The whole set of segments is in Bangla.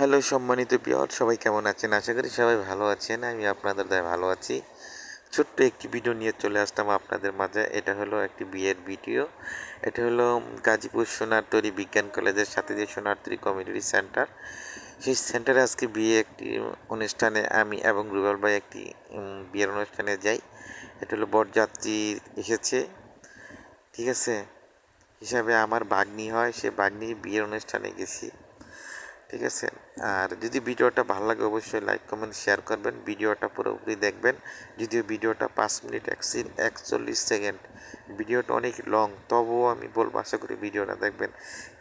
হ্যালো সম্মানিত পিয়র, সবাই কেমন আছেন? আশা করি সবাই ভালো আছেন। আমি আপনাদের দয়ায় ভালো আছি। ছোট্ট একটি ভিডিও নিয়ে চলে আসলাম আপনাদের মাঝে। এটা হলো একটি বিয়ের ভিডিও। এটা হলো গাজীপুর সোনারতরী বিজ্ঞান কলেজের সাথে যে সোনারতরী কমিউনিটি সেন্টার, সেই সেন্টারে আজকে বিয়ে একটি অনুষ্ঠানে আমি এবং রুবেল ভাই একটি বিয়ের অনুষ্ঠানে যাই। এটা হলো বরযাত্রী এসেছে, ঠিক আছে, হিসাবে আমার ভাগ্নি হয়, সে ভাগ্নির বিয়ের অনুষ্ঠানে গেছি, ঠিক আছে। আর যদি ভিডিওটা ভালো লাগে অবশ্যই লাইক কমেন্ট শেয়ার করবেন, ভিডিওটা পুরোপুরি দেখবেন। যদিও ভিডিওটা 5 মিনিট 41 সেকেন্ড, ভিডিওটা অনেক লং, তবুও আমি বলবো আশা করি ভিডিওটা দেখবেন।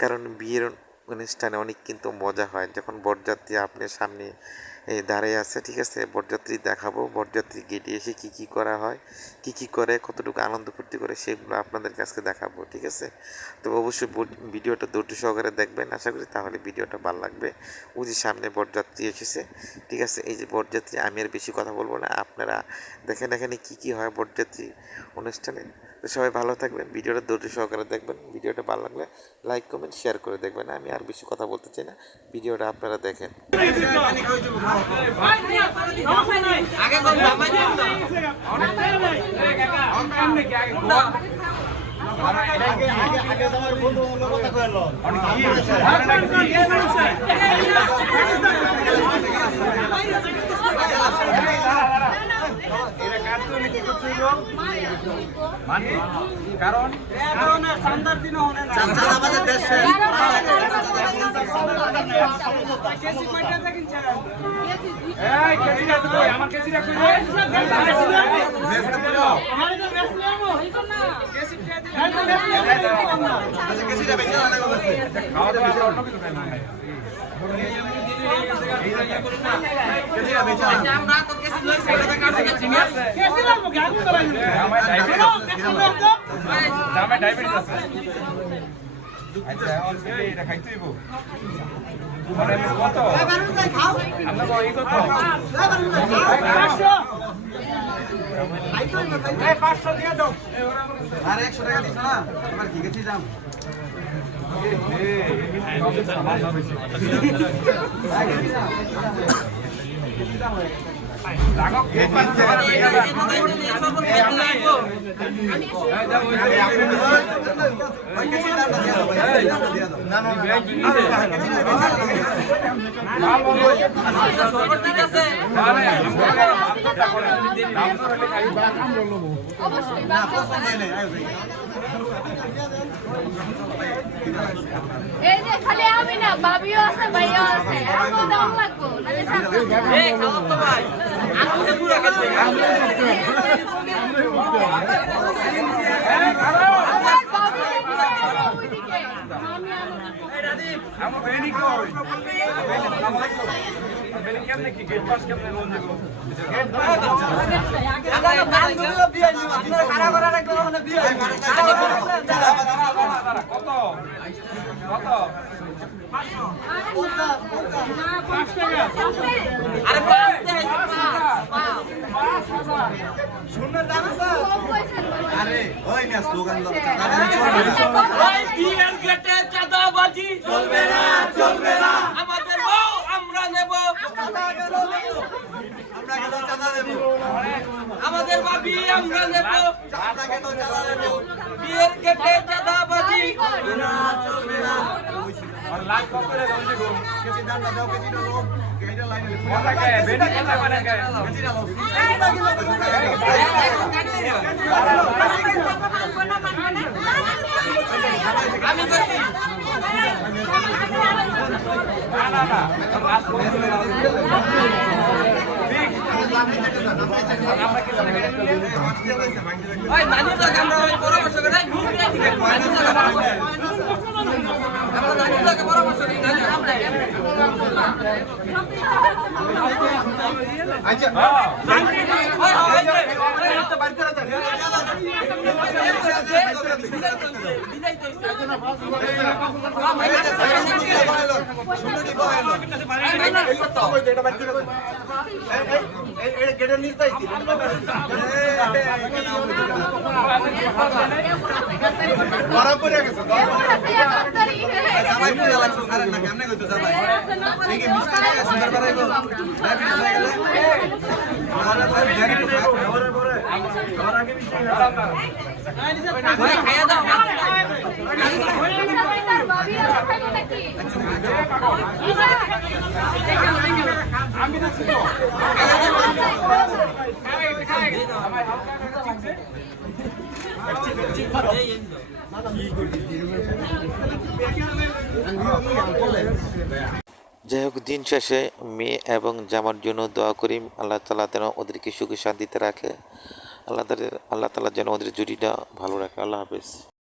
কারণ বিয়ের অনুষ্ঠানে অনেক কিন্তু মজা হয় যখন বরযাত্রী আপনার সামনে দাঁড়িয়ে আছে, ঠিক আছে। বরযাত্রী দেখাবো, বরযাত্রী গেটে এসে কী কী করা হয়, কী কী করে, কতটুকু আনন্দ ফুর্তি করে, সেগুলো আপনাদের কাছে দেখাবো, ঠিক আছে। তো অবশ্যই ভিডিওটা ধৈর্য সহকারে দেখবেন, আশা করি তাহলে ভিডিওটা ভালো লাগবে। ওই যে সামনে বরযাত্রী এসেছে, ঠিক আছে। এই যে বরযাত্রী, আমি আর বেশি কথা বলবো না, আপনারা দেখেন এখানে কী কী হয় বরযাত্রী অনুষ্ঠানে। তো সবাই ভালো থাকবেন, ভিডিওটা ধৈর্য সহকারে দেখবেন, ভিডিওটা ভালো লাগলে লাইক কমেন্ট শেয়ার করে দেখবেন। আমি আর বেশি কথা বলতে চাই না, ভিডিওটা আপনারা দেখেন। কারণ আমাদের দেশে আমার কেসিটা ডায়াবেটিস আছে। আচ্ছা এটা খাইতে হইব কত আমরা কত 500 দিয়ে দাও আর 100 টাকা দিছ না এবার ঠিক আছে যাও এই যে খালি আমি না, বাবিও আছে, ভাইও আছে, এরকম দাম লাগবো এই খাওয়া তো ভাই আমি তো পুরো খেতে আমার বেনি কই বেনি কেমনে কি গেট পাস কেমনে লোন দেব গেট পাস আমরা দান দিলে বিয়ে দিব আপনারা খারাপ করে রাখলে মানে বিয়ে কত কত 500 টাকা আরে 5000 শুনলে দাম আছে আরে ওই না স্লোগান দাও ওই বিয়ের গেটে চাঁদাবাজি চলবে না চলবে না আমাদের বউ আমরা নেব আমরা কেন চাঁদা দেব আমাদের ভাবি আমরা নেব আমরা কেন চাঁদা দেব বিয়ের গেটে চাঁদাবাজি চলবে না চলবে না আর লাখ করে দাও দেখো কেজি দাম না দাও কেজি দাও কেইটা লাইনে ফোন লাগায় বেনি কথা মানে কেজি দাও আমি বলছি না না লাস্ট করে ওই নানি জায়গা আমরা পরামর্শ করে গ্রুপ নিয়ে ঠিক আছে নানি জায়গা আমরা নানি জায়গা পরামর্শ নিই নানি আমরা আচ্ছা ওই ওই তো বাইরে যাই হোক, দিন শেষে মেয়ে এবং জামার জন্য দোয়া করি আল্লাহ তাআলা যেন ওদেরকে সুখে শান্তিতে রাখে। আল্লাহ তাআলা যেন ওদের জুটিটা ভালো রাখে। আল্লাহ হাফেজ।